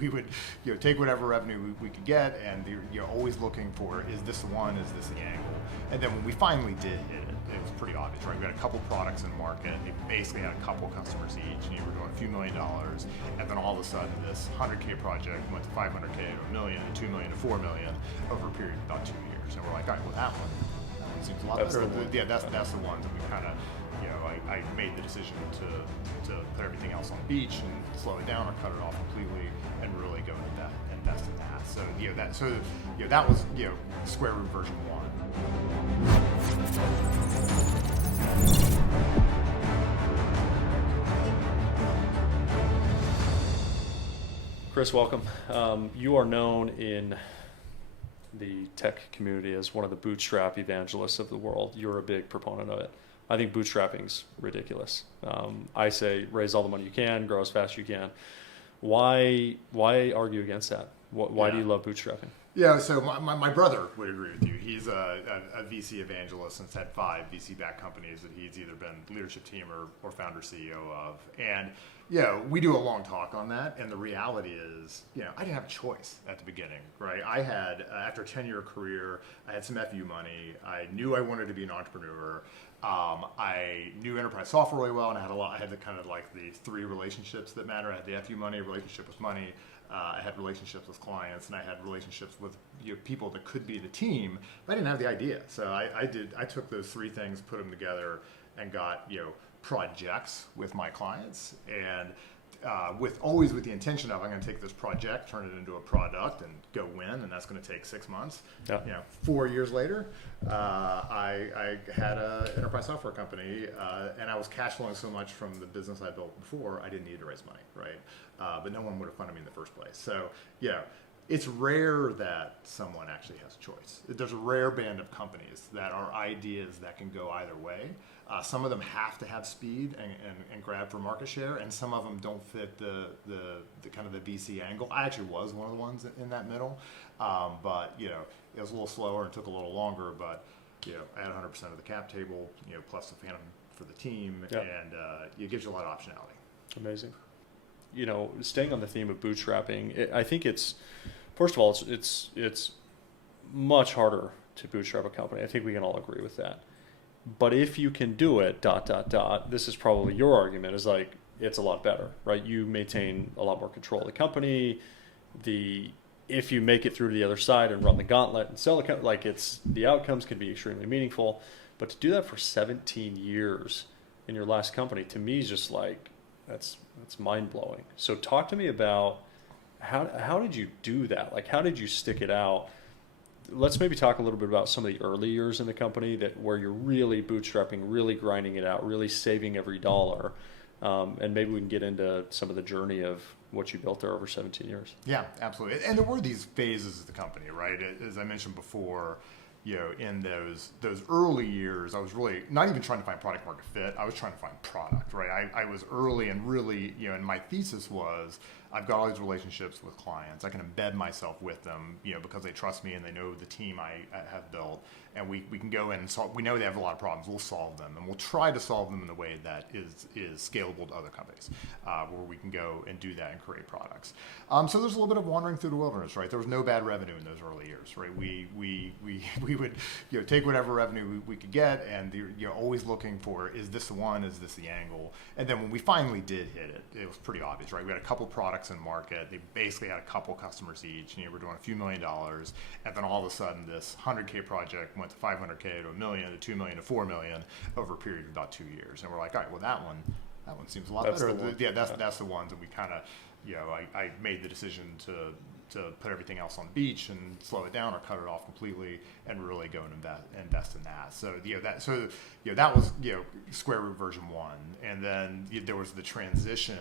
we would take whatever revenue we could get, and always looking for, is this the one, is this the angle? And then when we finally did hit it, it was pretty obvious, right? We had a couple products in market. They basically had a couple customers each, and you were doing a few $1 million, and then all of a sudden this 100K project went to 500K to $1 million to $2 million to $4 million over a period of about 2 years. And we're like, all right, well that one seems a lot better. That's the one that we kind of, I made the decision to put everything else on the beach and slow it down or cut it off completely and really go invest in that. So that was square root version 1. Chris, welcome. You are known in the tech community as one of the bootstrap evangelists of the world. You're a big proponent of it. I think bootstrapping's ridiculous. I say raise all the money you can, grow as fast as you can. Why argue against that? Why do you love bootstrapping? Yeah, so my brother would agree with you. He's a VC evangelist and has had 5 VC-backed companies that he's either been leadership team or founder CEO of. And we do a long talk on that. And the reality is, I didn't have a choice at the beginning, right? I had, after a 10-year career, I had some FU money. I knew I wanted to be an entrepreneur. I knew enterprise software really well, and I had the kind of like the 3 relationships that matter. I had the FU money, relationship with money. I had relationships with clients, and I had relationships with people that could be the team, but I didn't have the idea. So I took those 3 things, put them together, and got projects with my clients, and always with the intention of, I'm going to take this project, turn it into a product, and go win, and that's going to take 6 months. Yep. 4 years later, I had an enterprise software company, and I was cash flowing so much from the business I built before, I didn't need to raise money, right? But no one would have funded me in the first place. So, it's rare that someone actually has a choice. There's a rare band of companies that are ideas that can go either way. Some of them have to have speed and grab for market share, and some of them don't fit the kind of the VC angle. I actually was one of the ones in that middle, but it was a little slower and took a little longer. But I had 100% of the cap table, plus the phantom for the team, Yep. and it gives you a lot of optionality. Amazing. Staying on the theme of bootstrapping, I think it's, first of all, it's much harder to bootstrap a company. I think we can all agree with that. But if you can do it, ... this is probably your argument, is like, it's a lot better, right? You maintain a lot more control of the company. If you make it through to the other side and run the gauntlet and sell the outcomes can be extremely meaningful. But to do that for 17 years in your last company, to me, is just like, that's mind blowing. So talk to me about how did you do that? Like, how did you stick it out? Let's maybe talk a little bit about some of the early years in the company where you're really bootstrapping, really grinding it out, really saving every dollar. And maybe we can get into some of the journey of what you built there over 17 years. Yeah, absolutely. And there were these phases of the company, right? As I mentioned before, in those early years, I was really not even trying to find product market fit. I was trying to find product, right? I was early and really, and my thesis was, I've got all these relationships with clients. I can embed myself with them, because they trust me and they know the team I have built. And we can go in and solve. We know they have a lot of problems. We'll solve them, and we'll try to solve them in a way that is scalable to other companies, where we can go and do that and create products. So there's a little bit of wandering through the wilderness, right? There was no bad revenue in those early years, right? We would take whatever revenue we could get, and always looking for, is this the one, is this the angle? And then when we finally did hit it, it was pretty obvious, right? We had a couple products in market. They basically had a couple customers each, and we're doing a few $1 million, and then all of a sudden this 100K project went to 500K to $1 million to $2 million to $4 million over a period of about 2 years. And we're like, all right, well that one seems a lot better. That's the ones that we kind of, I made the decision to put everything else on the beach and slow it down or cut it off completely and really go and invest in that. So that was square root version 1, and then there was the transition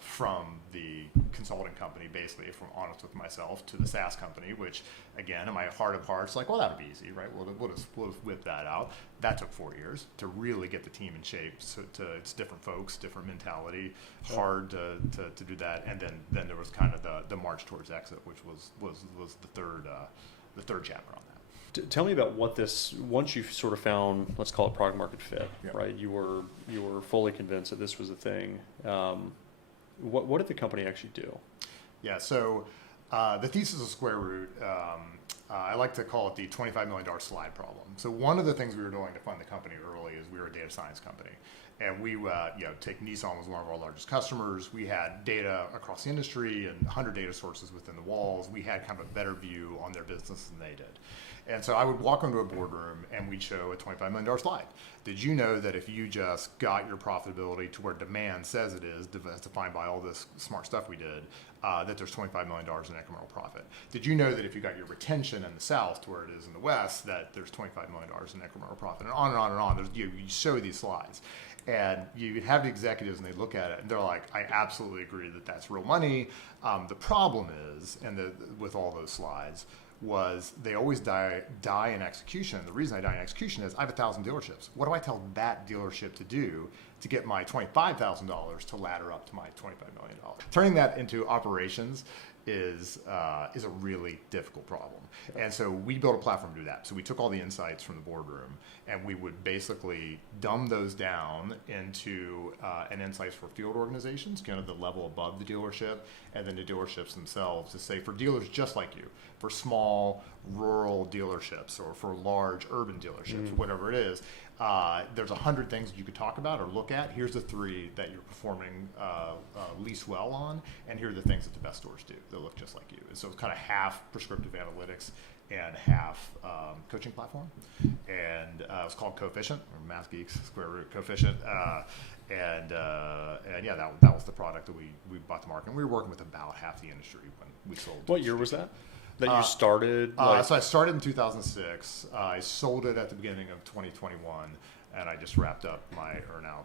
from the consulting company, basically, from Honest With Myself, to the SaaS company, which, again, in my heart of hearts, like, well, that would be easy, right? We'll just whip that out. That took 4 years to really get the team in shape. So it's different folks, different mentality, hard to do that. And then there was kind of the march towards exit, which was the third chapter on that. Tell me about what once you sort of found, let's call it product market fit, Yep. right? You were fully convinced that this was the thing. what did the company actually do? Yeah, so the thesis of Square Root, I like to call it the $25 million slide problem. So one of the things we were doing to fund the company early is we were a data science company. And we, take Nissan was one of our largest customers. We had data across the industry and 100 data sources within the walls. We had kind of a better view on their business than they did. And so I would walk into a boardroom and we'd show a $25 million slide. Did you know that if you just got your profitability to where demand says it is, defined by all this smart stuff we did, that there's $25 million in incremental profit? Did you know that if you got your retention in the South to where it is in the West, that there's $25 million in incremental profit? And on and on and on. You show these slides. And you have the executives and they look at it and they're like, I absolutely agree that that's real money. The problem is, with all those slides, was they always die in execution. The reason I die in execution is I have 1,000 dealerships. What do I tell that dealership to do to get my $25,000 to ladder up to my $25 million? Turning that into operations is a really difficult problem. And so we built a platform to do that. So we took all the insights from the boardroom and we would basically dumb those down into an insights for field organizations, kind of the level above the dealership, and then the dealerships themselves to say for dealers just like you, for small rural dealerships or for large urban dealerships, whatever it is, there's 100 things you could talk about or look at. Here's the 3 that you're performing least well on, and here are the things that the best stores do that look just like you. And so it's kind of half prescriptive analytics and half coaching platform. And it's called Coefficient, or Math Geeks, Square Root Coefficient. And yeah, that was the product that we bought to market. And we were working with about half the industry when we sold. What year was that? That you started? So I started in 2006. I sold it at the beginning of 2021, and I just wrapped up my earnout,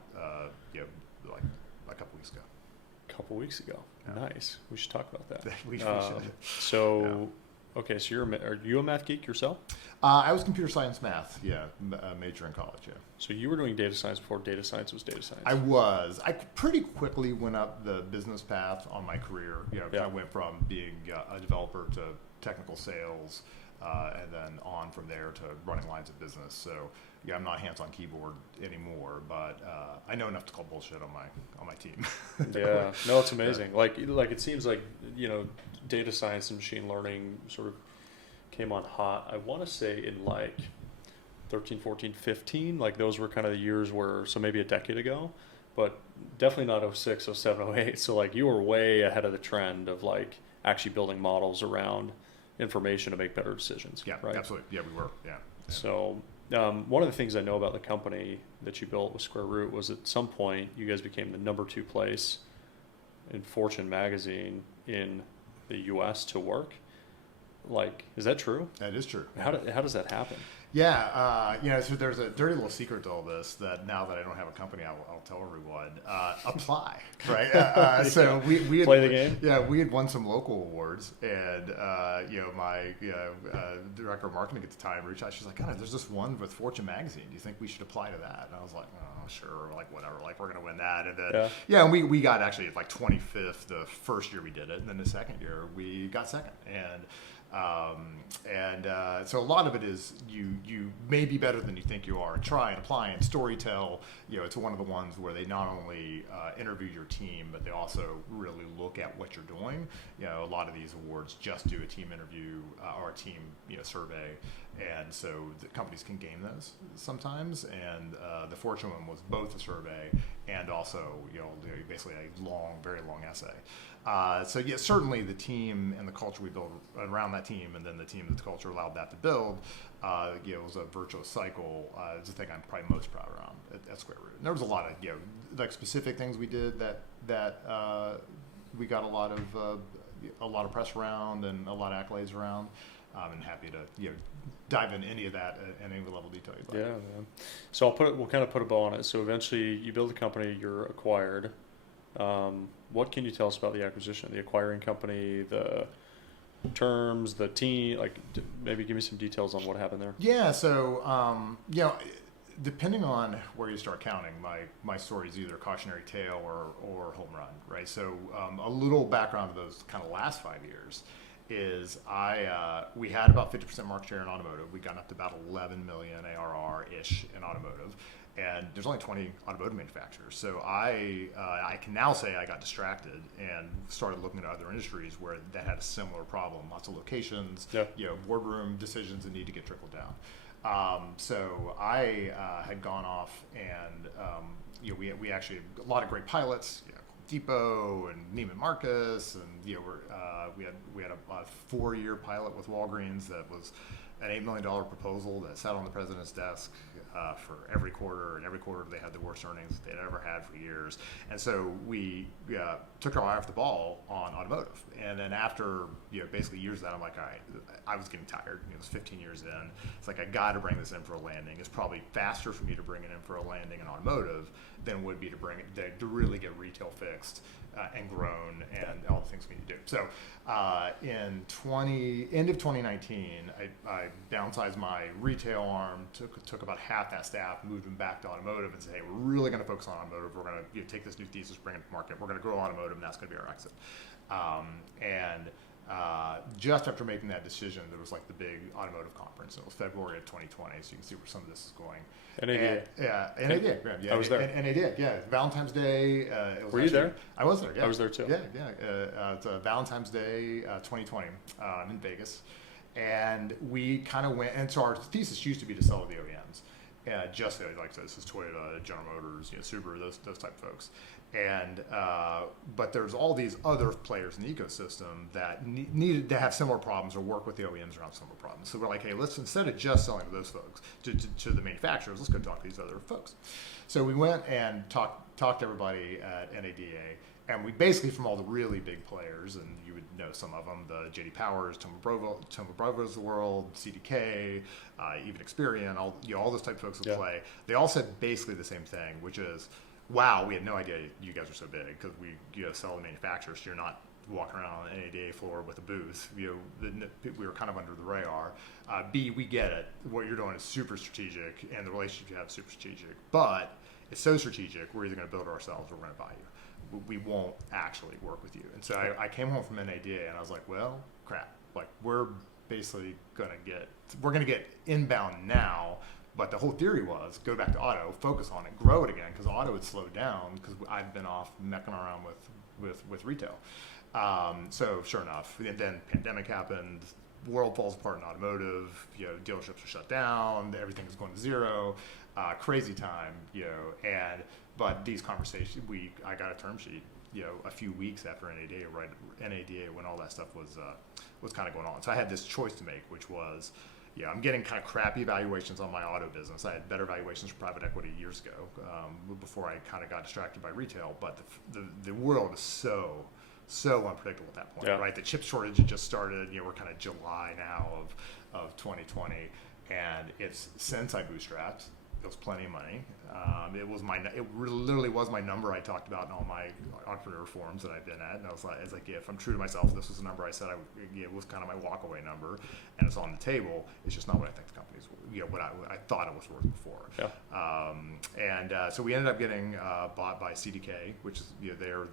like a couple weeks ago. A couple weeks ago. Yeah. Nice. We should talk about that. we should. So, okay, so are you a math geek yourself? I was computer science math, major in college, yeah. So you were doing data science before data science was data science? I was. I pretty quickly went up the business path on my career. I went from being a developer to technical sales, and then on from there to running lines of business. So I'm not hands on keyboard anymore, but I know enough to call bullshit on my team. Yeah, no, it's amazing. Like it seems like data science and machine learning sort of came on hot. I want to say in like 13, 14, 15. Like those were kind of the years where, so maybe a decade ago, but definitely not 06, 07, 08. So like you were way ahead of the trend of like actually building models around information to make better decisions. Yeah, right? Absolutely. Yeah, we were. Yeah. So one of the things I know about the company that you built with Square Root was at some point you guys became the number 2 place in Fortune magazine in the U.S. to work. Like, is that true? That is true. How does that happen? Yeah, so there's a dirty little secret to all this that now that I don't have a company, I'll tell everyone. Apply, right? So we had, play the game. Yeah, we had won some local awards, and my director of marketing at the time reached out. She's like, "God, there's this one with Fortune magazine. Do you think we should apply to that?" And I was like, "Oh, sure, like whatever. Like we're gonna win that." And then and we got actually like 25th the first year we did it, and then the second year we got second. So a lot of it is you may be better than you think you are. Try and apply and storytell. It's one of the ones where they not only interview your team, but they also really look at what you're doing. A lot of these awards just do a team interview or a team survey, and so the companies can game those sometimes. And the Fortune one was both a survey and also basically a very long essay. So yeah, certainly the team and the culture we built around that team, and then the team that the culture allowed that to build, it was a virtuous cycle. It's the thing I'm probably most proud around at Square Root. And there was a lot of like specific things we did that we got a lot of press around and a lot of accolades around. I'm happy to dive into any of that at any level of detail you'd like. Yeah, man. So we'll kind of put a bow on it. So eventually you build a company, you're acquired. What can you tell us about the acquisition, the acquiring company, the terms, the team? Like, maybe give me some details on what happened there. Yeah. So, depending on where you start counting, my story is either cautionary tale or home run, right? So, a little background of those kind of last 5 years is we had about 50% market share in automotive. We got up to about 11 million ARR-ish in automotive. and there's only 20 automotive manufacturers. So I can now say I got distracted and started looking at other industries where that had a similar problem. Lots of locations, boardroom decisions that need to get trickled down. So I had gone off and we actually a lot of great pilots. Depot and Neiman Marcus, and we had a 4-year pilot with Walgreens that was an $8 million proposal that sat on the president's desk for every quarter, and every quarter they had the worst earnings they'd ever had for years. And so we took our eye off the ball on automotive. And then after basically years of that, I'm like, all right, I was getting tired. It was 15 years in. It's like I got to bring this in for a landing. It's probably faster for me to bring it in for a landing in automotive than it would be to bring it to really get retail fixed and grown and all the things we need to do. So in end of 2019, I downsized my retail arm, took about half that staff, moved them back to automotive, and said, hey, we're really going to focus on automotive. We're going to take this new thesis, bring it to market. We're going to grow automotive, and that's going to be our exit. Just after making that decision, there was like the big automotive conference. It was February of 2020, so you can see where some of this is going. NADA. NADA. Yeah, I was there. NADA. Yeah, Valentine's Day. Were you there? I was there. Yeah, I was there too. Yeah. It's Valentine's Day, 2020, in Vegas, and we kind of went. And so our thesis used to be to sell to the OEMs, just like this is Toyota, General Motors, Subaru, those type of folks. And but there's all these other players in the ecosystem that needed to have similar problems or work with the OEMs around similar problems. So we're like, hey, let's, instead of just selling to those folks, to the manufacturers, let's go talk to these other folks. So we went and talked to everybody at NADA, and we basically, from all the really big players, and you would know some of them, the JD Powers, Thoma Bravo's of the world, CDK, even Experian, all those type of folks that play. They all said basically the same thing, which is, wow, we had no idea you guys are so big because we sell to manufacturers. So you're not walking around on the NADA floor with a booth. We were kind of under the radar. B, we get it. What you're doing is super strategic, and the relationship you have is super strategic. But it's so strategic, we're either going to build it ourselves or we're going to buy you. We won't actually work with you. And so I came home from NADA, and I was like, well, crap. Like, we're basically going to get inbound now. But the whole theory was go back to auto, focus on it, grow it again, because auto had slowed down because I'd been off mecking around with retail. So sure enough, and then pandemic happened, world falls apart in automotive, dealerships are shut down, everything's going to zero, crazy time, but these conversations, I got a term sheet, a few weeks after NADA when all that stuff was kind of going on. So I had this choice to make, which was, I'm getting kind of crappy valuations on my auto business. I had better valuations for private equity years ago, before I kind of got distracted by retail. But the world is so unpredictable at that point, right? The chip shortage had just started. We're kind of July now of 2020, and it's since I bootstrapped. It was plenty of money. It literally was my number I talked about in all my entrepreneur forums that I've been at. And I was like, if I'm true to myself, this was the number I said it was kind of my walkaway number, and it's on the table. It's just not what I think the company's, what I thought it was worth before. Yeah. So we ended up getting bought by CDK, which is they're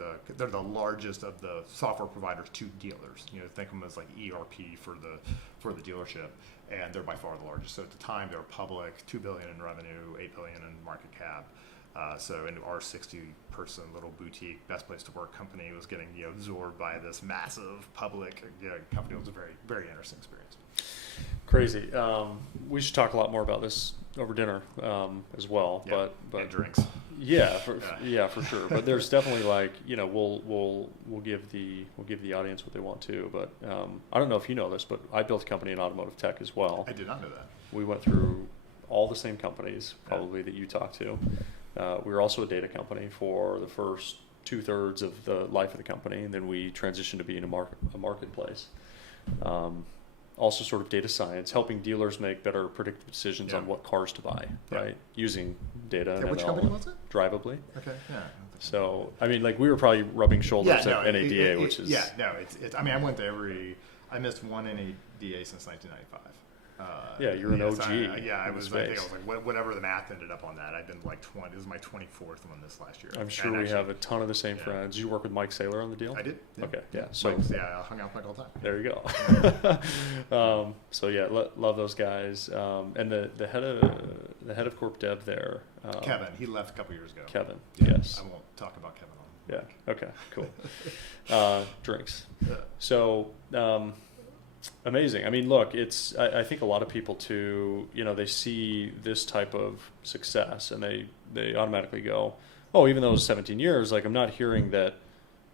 the largest of the software providers to dealers. Think of them as like ERP for the dealership. And they're by far the largest. So at the time, they were public, $2 billion in revenue, $8 billion in market cap. So in our 60-person little boutique, best place to work company was getting absorbed by this massive public company. It was a very, very interesting experience. Crazy. We should talk a lot more about this over dinner as well. Yeah, but and drinks. Yeah, for sure. But there's definitely we'll give the audience what they want to. But I don't know if you know this, but I built a company in automotive tech as well. I did not know that. We went through all the same companies probably that you talked to. We were also a data company for the first 2/3 of the life of the company, and then we transitioned to being a marketplace. Also sort of data science, helping dealers make better predictive decisions on what cars to buy, right? Using data and which ML. company was it? Drivably. Okay, yeah. So, we were probably rubbing shoulders at NADA, which is... I went to I missed one NADA since 1995. Yeah, you're an yes, OG. I in the was. space. I think I was like whatever the math ended up on that. I've been like 20. This is my 24th one this last year. I'm sure And we actually, have a ton of the same friends. Did you work with Mike Saylor on the deal? I did. Yeah. Okay, yeah. So I hung out with Mike all the time. there you go. So yeah, love those guys. And the head of corp dev there, Kevin, he left a couple years ago. Kevin. Yeah, Yes. I won't talk about Kevin on. Yeah. Okay. Cool. Drinks. Yeah. So amazing. I mean, look, I think a lot of people too, they see this type of success and they automatically go, oh, even though it was 17 years, like I'm not hearing that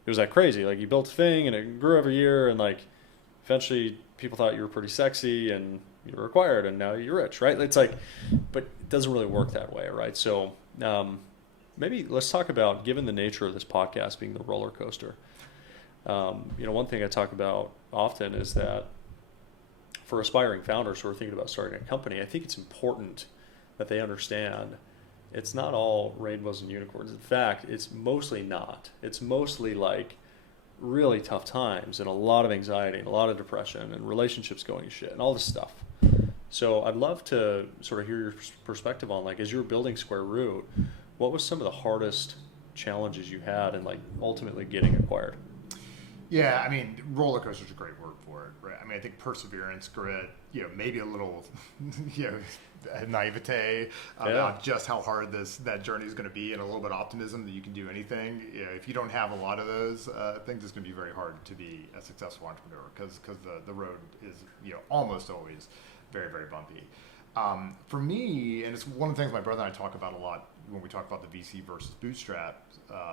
it was that crazy. Like you built a thing and it grew every year and like eventually people thought you were pretty sexy and you were acquired and now you're rich, right? It's like, but it doesn't really work that way, right? So maybe let's talk about, given the nature of this podcast being the roller coaster, one thing I talk about often is that for aspiring founders who are thinking about starting a company, I think it's important that they understand it's not all rainbows and unicorns. In fact, it's mostly not. It's mostly like really tough times and a lot of anxiety and a lot of depression and relationships going to shit and all this stuff. So I'd love to sort of hear your perspective on, like, as you were building Square Root, what was some of the hardest challenges you had in like ultimately getting acquired? Yeah, I mean, roller coaster is a great word for it, right? I mean, I think perseverance, grit, maybe a little, naivete about just how hard that journey is going to be, and a little bit of optimism that you can do anything. If you don't have a lot of those things, it's going to be very hard to be a successful entrepreneur because the road is almost always very, very bumpy. For me, and it's one of the things my brother and I talk about a lot when we talk about the VC versus bootstrap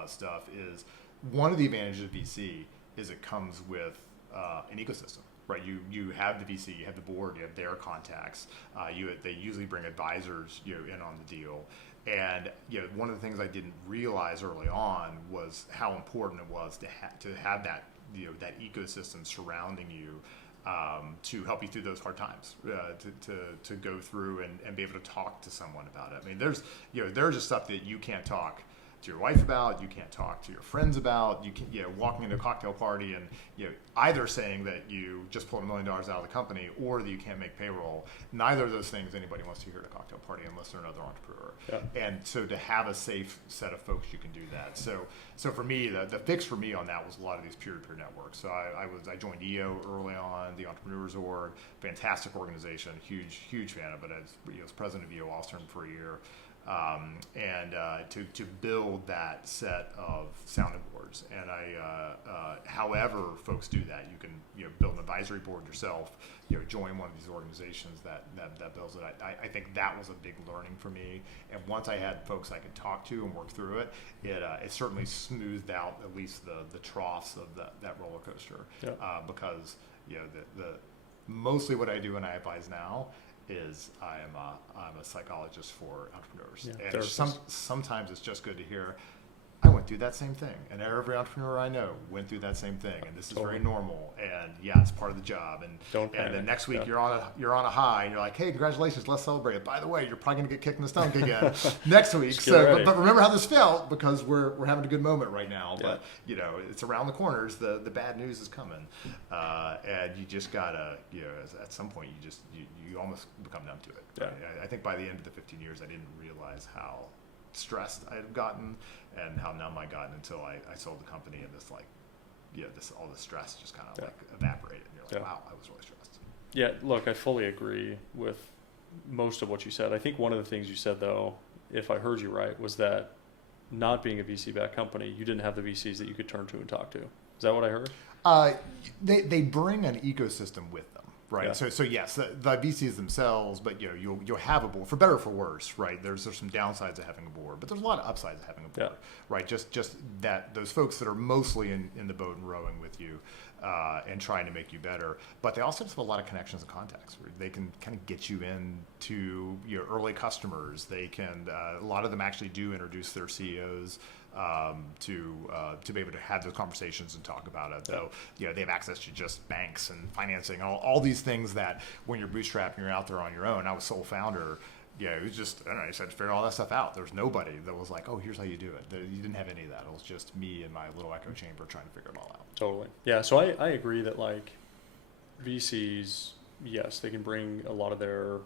stuff, is one of the advantages of VC is it comes with an ecosystem, right? You have the VC, you have the board, you have their contacts. They usually bring advisors in on the deal. And one of the things I didn't realize early on was how important it was to have that that ecosystem surrounding you to help you through those hard times, to go through and be able to talk to someone about it. I mean, there's just stuff that you can't talk to your wife about, you can't talk to your friends about, you can walking into a cocktail party and either saying that you just pulled $1 million out of the company or that you can't make payroll. Neither of those things anybody wants to hear at a cocktail party unless they're another entrepreneur. Yeah. And so to have a safe set of folks you can do that. So for me, the fix for me on that was a lot of these peer-to-peer networks. So I joined EO early on, the Entrepreneurs Org, fantastic organization, huge fan of it. I was president of EO Austin for a year. To build that set of sounding boards, and however folks do that, you can build an advisory board yourself, join one of these organizations that builds it. I think that was a big learning for me, and once I had folks I could talk to and work through it, it certainly smoothed out at least the troughs of that roller coaster. Yeah. Because the mostly what I do when I advise now is I'm a psychologist for entrepreneurs, and sometimes it's just good to hear, I went through that same thing, and every entrepreneur I know went through that same thing, and this is very normal, and it's part of the job. And then next week you're on a high, and you're like, hey, congratulations, let's celebrate it. By the way, you're probably going to get kicked in the stomach again next week. But remember how this felt, because we're having a good moment right now. Yeah. But it's around the corners. The bad news is coming, and you just gotta at some point you almost become numb to it. Yeah. Right? I think by the end of the 15 years, I didn't realize how stressed I had gotten and how numb I gotten until I sold the company, and all the stress just kind of like evaporated, and you're like, wow, I was really stressed. Yeah, look, I fully agree with most of what you said. I think one of the things you said, though, if I heard you right, was that not being a VC-backed company, you didn't have the VCs that you could turn to and talk to. Is that what I heard? They bring an ecosystem with them. Right. Yeah. So yes, the VCs themselves, but you'll have a board, for better or for worse, right? There's some downsides of having a board, but there's a lot of upsides of having a board, right? Just that those folks that are mostly in the boat and rowing with you, and trying to make you better, but they also have a lot of connections and contacts where they can kind of get you into your early customers. They can a lot of them actually do introduce their CEOs to be able to have those conversations and talk about it. Though they have access to just banks and financing, all these things that when you're bootstrapping, you're out there on your own. I was sole founder. It was just, I don't know, I said to figure all that stuff out. There's nobody that was like, oh, here's how you do it. You didn't have any of that. It was just me in my little echo chamber trying to figure it all out. Totally. Yeah. So I agree that like VCs, yes, they can bring a lot of the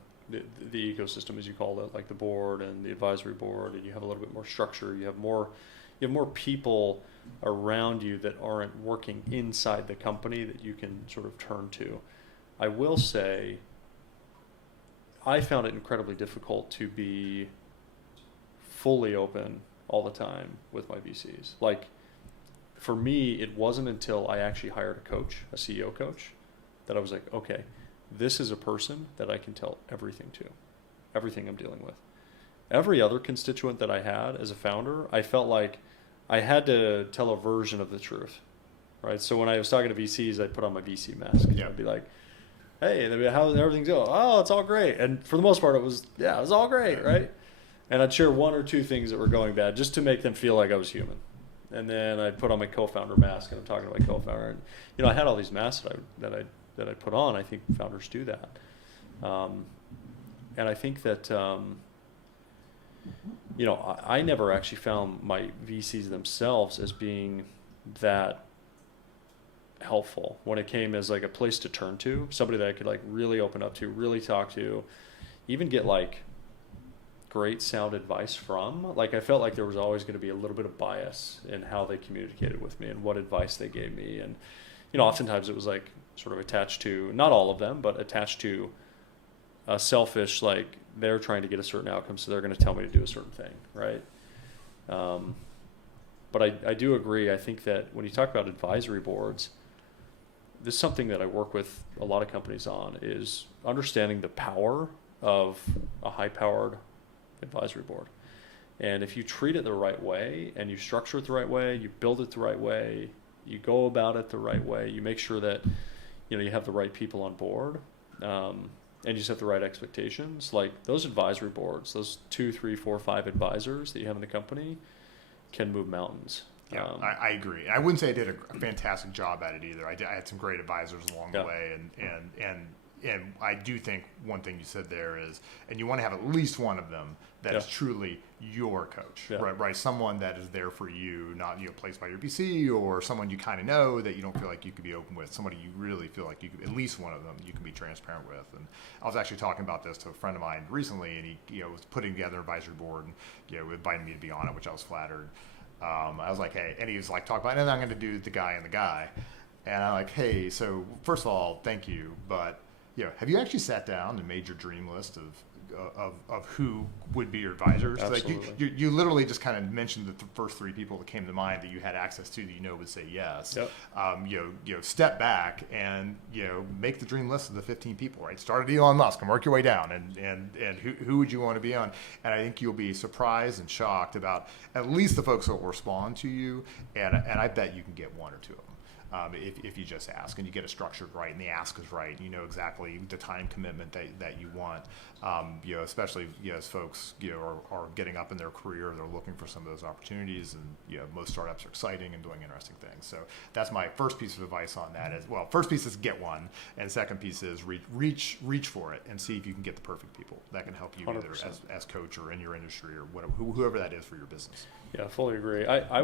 ecosystem, as you call it, like the board and the advisory board, and you have a little bit more structure. You have more people around you that aren't working inside the company that you can sort of turn to. I will say, I found it incredibly difficult to be fully open all the time with my VCs. Like, for me, it wasn't until I actually hired a coach, a CEO coach, that I was like, okay, this is a person that I can tell everything to, everything I'm dealing with. Every other constituent that I had as a founder, I felt like I had to tell a version of the truth, right? So when I was talking to VCs, I'd put on my VC mask. Yeah. I'd be like, hey, and they'd be like, how's everything going? Oh, it's all great. And for the most part, it was all great, right? And I'd share one or two things that were going bad just to make them feel like I was human. And then I'd put on my co-founder mask, and I'm talking to my co-founder. And, I had all these masks that I put on. I think founders do that. And I think that, I never actually found my VCs themselves as being that helpful when it came as like a place to turn to, somebody that I could like really open up to, really talk to, even get like great sound advice from. Like, I felt like there was always going to be a little bit of bias in how they communicated with me and what advice they gave me. And, oftentimes it was like sort of attached to, not all of them, but attached to a selfish, like they're trying to get a certain outcome, so they're going to tell me to do a certain thing, right? But I do agree. I think that when you talk about advisory boards, this is something that I work with a lot of companies on, is understanding the power of a high-powered advisory board. And if you treat it the right way, and you structure it the right way, you build it the right way, you go about it the right way, you make sure that you have the right people on board, and you set the right expectations. Like, those advisory boards, those 2, 3, 4, 5 advisors that you have in the company can move mountains. Yeah, I agree. I wouldn't say I did a fantastic job at it either. I had some great advisors along the way, and I do think one thing you said there is, and you want to have at least one of them that is truly your coach, right? Someone that is there for you, not placed by your VC, or someone you kind of know that you don't feel like you could be open with. Somebody you really feel like you could, at least one of them, you can be transparent with. And I was actually talking about this to a friend of mine recently, and he was putting together an advisory board, and invited me to be on it, which I was flattered. I was like, hey, and he was like, talk about it, and I'm going to do the guy and the guy. And I'm like, hey, so first of all, thank you, but have you actually sat down and made your dream list of who would be your advisors? Absolutely. Like you literally just kind of mentioned the first 3 people that came to mind that you had access to that would say yes. Yep. Step back and make the dream list of the 15 people. Right, start at Elon Musk and work your way down, and who would you want to be on? And I think you'll be surprised and shocked about at least the folks that will respond to you, and I bet you can get 1 or 2 of them. If you just ask and you get it structured right and the ask is right, you know exactly the time commitment that you want, especially as folks are getting up in their career, they're looking for some of those opportunities, and most startups are exciting and doing interesting things. So that's my first piece of advice on that. Is, well, first piece is get one, and second piece is reach for it and see if you can get the perfect people that can help you 100%. Either as coach or in your industry or whatever, whoever that is for your business. Yeah, fully agree. I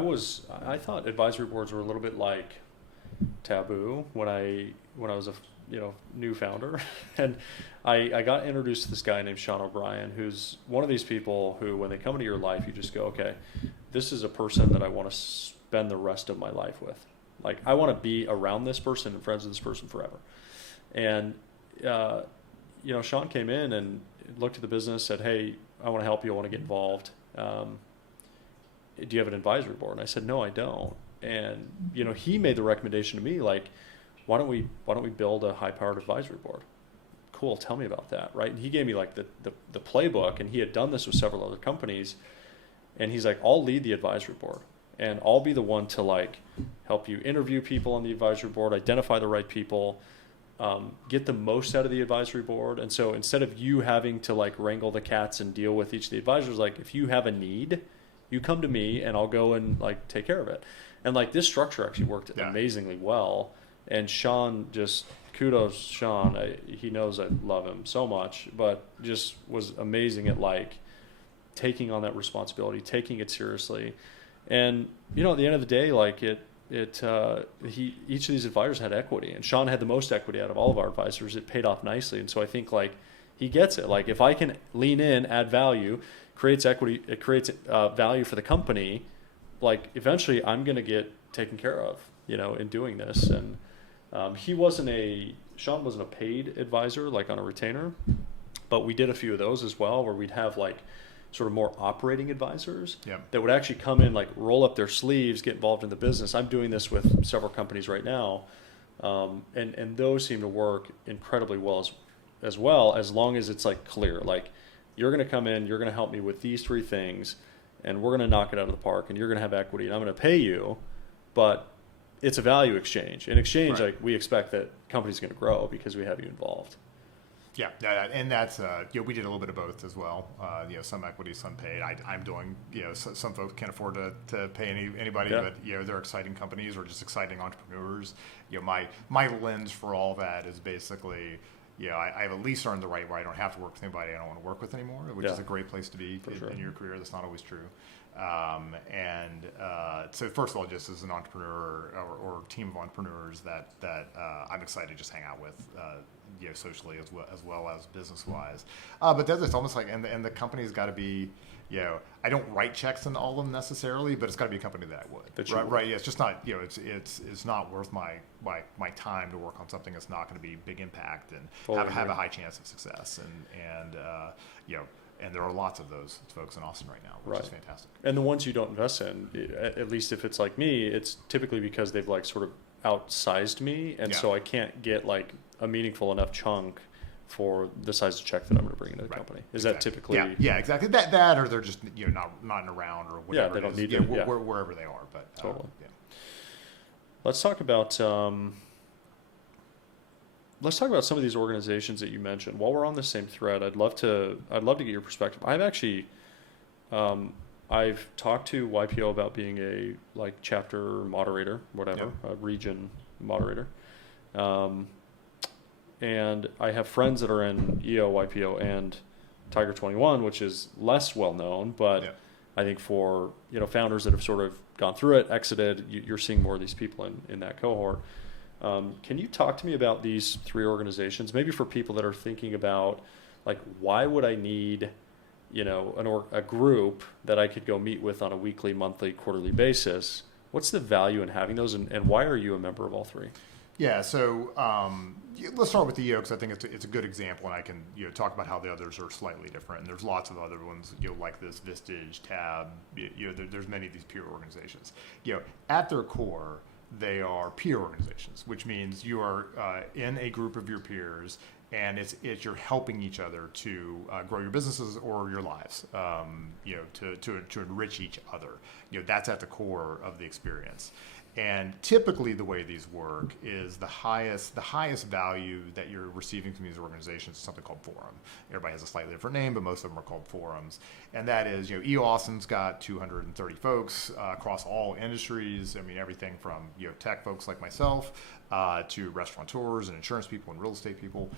thought advisory boards were a little bit like taboo when I was a new founder, and I got introduced to this guy named Sean O'Brien, who's one of these people who, when they come into your life, you just go, okay, this is a person that I want to spend the rest of my life with. Like, I want to be around this person and friends with this person forever. And Sean came in and looked at the business, said, hey, I want to help you, I want to get involved. Do you have an advisory board? And I said, no, I don't. And he made the recommendation to me, like, why don't we build a high-powered advisory board? Cool, tell me about that, right? And he gave me like the playbook, and he had done this with several other companies. And he's like, I'll lead the advisory board, and I'll be the one to like help you interview people on the advisory board, identify the right people, get the most out of the advisory board. And so instead of you having to like wrangle the cats and deal with each of the advisors, like, if you have a need, you come to me and I'll go and like take care of it. And like, this structure actually worked amazingly well. And Sean, just kudos, Sean. He knows I love him so much, but just was amazing at like taking on that responsibility, taking it seriously. And at the end of the day, like, each of these advisors had equity, and Sean had the most equity out of all of our advisors. It paid off nicely, and so I think like he gets it. Like if I can lean in, add value, creates equity, it creates value for the company. Like eventually, I'm going to get taken care of, in doing this. And Sean wasn't a paid advisor, like on a retainer, but we did a few of those as well, where we'd have like sort of more operating advisors that would actually come in, like roll up their sleeves, get involved in the business. I'm doing this with several companies right now, and those seem to work incredibly well as well, as long as it's like clear, like you're going to come in, you're going to help me with these three things, and we're going to knock it out of the park, and you're going to have equity, and I'm going to pay you, but it's a value exchange. In exchange, like we expect that company's going to grow because we have you involved. Yeah, and that's we did a little bit of both as well. Some equity, some paid. I'm doing some folks can't afford to pay anybody, but they're exciting companies or just exciting entrepreneurs. My lens for all that is basically I've at least earned the right where I don't have to work with anybody I don't want to work with anymore, which is a great place to be in your career. That's not always true. So first of all, just as an entrepreneur or team of entrepreneurs that I'm excited to just hang out with, socially as well as business wise. But then it's almost like, and the company's got to be, I don't write checks in all of them necessarily, but it's got to be a company that I would. Right. Yeah, it's just not, it's not worth my time to work on something that's not going to be big impact and have a high chance of success. And there are lots of those folks in Austin right now, which is fantastic. And the ones you don't invest in, at least if it's like me, it's typically because they've like sort of outsized me, and so I can't get like a meaningful enough chunk for the size of check that I'm going to bring into the company. Is that typically? Yeah, exactly. That or they're just not around or whatever. They don't need to. Wherever they are. But totally. Let's talk about some of these organizations that you mentioned. While we're on the same thread, I'd love to get your perspective. I've actually I've talked to YPO about being a like chapter moderator, whatever, a region moderator. And I have friends that are in EO, YPO, and Tiger 21, which is less well known, but I think for founders that have sort of gone through it, exited, you're seeing more of these people in that cohort. Can you talk to me about these three organizations, maybe for people that are thinking about like, why would I need a group that I could go meet with on a weekly, monthly, quarterly basis? What's the value in having those, and why are you a member of all three? Yeah, so let's start with the EO because I think it's a good example, and I can talk about how the others are slightly different. And there's lots of other ones like this, Vistage, Tab. There's many of these peer organizations. At their core, they are peer organizations, which means you are in a group of your peers, and it's you're helping each other to grow your businesses or your lives, to enrich each other. That's at the core of the experience. And typically the way these work is the highest value that you're receiving from these organizations is something called forum. Everybody has a slightly different name, but most of them are called forums. And that is, EO Austin's got 230 folks across all industries. I mean, everything from, tech folks like myself to restaurateurs and insurance people and real estate people.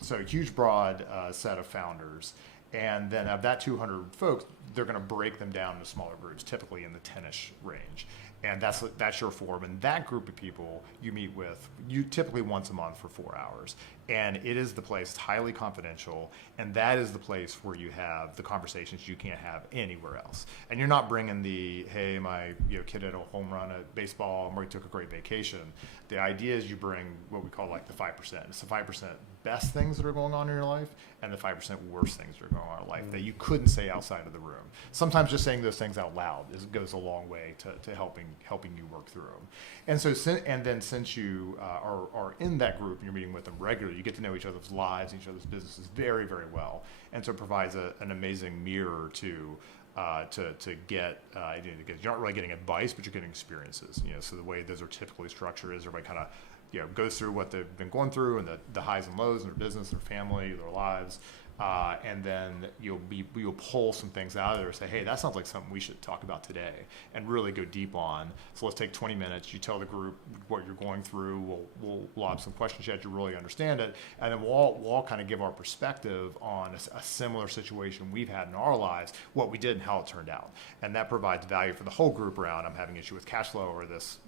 So a huge, broad set of founders. And then of that 200 folks, they're going to break them down into smaller groups, typically in the 10-ish range. And that's your forum. And that group of people you meet with, typically once a month for 4 hours. And it is the place, it's highly confidential, and that is the place where you have the conversations you can't have anywhere else. And you're not bringing hey, my kid had a home run at baseball, and we took a great vacation. The idea is you bring what we call like the 5%. It's the 5% best things that are going on in your life and the 5% worst things that are going on in life that you couldn't say outside of the room. Sometimes just saying those things out loud goes a long way to helping you work through them. And so, since you are in that group and you're meeting with them regularly, you get to know each other's lives, each other's businesses very, very well. And so it provides an amazing mirror to get, you're not really getting advice, but you're getting experiences. So the way those are typically structured is everybody kind of goes through what they've been going through and the highs and lows in their business, their family, their lives, And then you'll pull some things out of there and say, hey, that sounds like something we should talk about today and really go deep on. So let's take 20 minutes. You tell the group what you're going through. We'll lob some questions at you to really understand it. And then we'll all kind of give our perspective on a similar situation we've had in our lives, what we did and how it turned out. And that provides value for the whole group around, I'm having an issue with cash flow, or this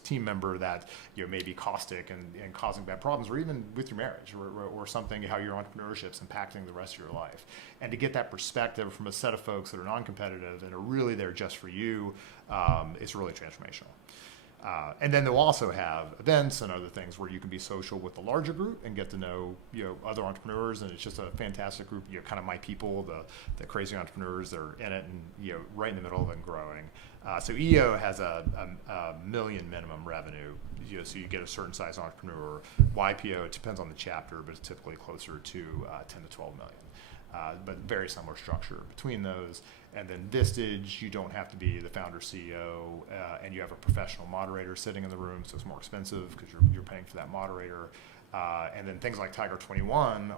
team member that may be caustic and causing bad problems, or even with your marriage, or something, how your entrepreneurship's impacting the rest of your life. And to get that perspective from a set of folks that are non-competitive and are really there just for you, it's really transformational. And then they'll also have events and other things where you can be social with the larger group and get to know other entrepreneurs, and it's just a fantastic group. Kind of my people, the crazy entrepreneurs that are in it, and right in the middle of it and growing. So EO has a million minimum revenue, so you get a certain size entrepreneur. YPO, it depends on the chapter, but it's typically closer to 10 to 12 million. But very similar structure between those. And then Vistage, you don't have to be the founder CEO, and you have a professional moderator sitting in the room, so it's more expensive because you're paying for that moderator. And then things like Tiger 21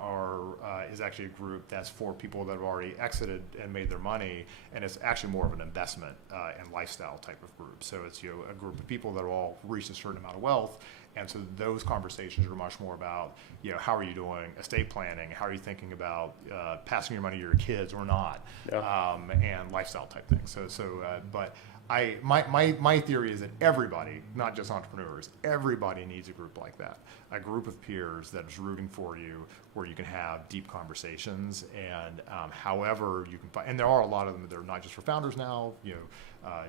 is actually a group that's for people that have already exited and made their money, and it's actually more of an investment and lifestyle type of group. So it's a group of people that have all reached a certain amount of wealth. And so those conversations are much more about, how are you doing estate planning? How are you thinking about passing your money to your kids or not? Yeah. And lifestyle type things. But my theory is that everybody, not just entrepreneurs, everybody needs a group like that. A group of peers that is rooting for you, where you can have deep conversations, and however you can find, and there are a lot of them that are not just for founders now.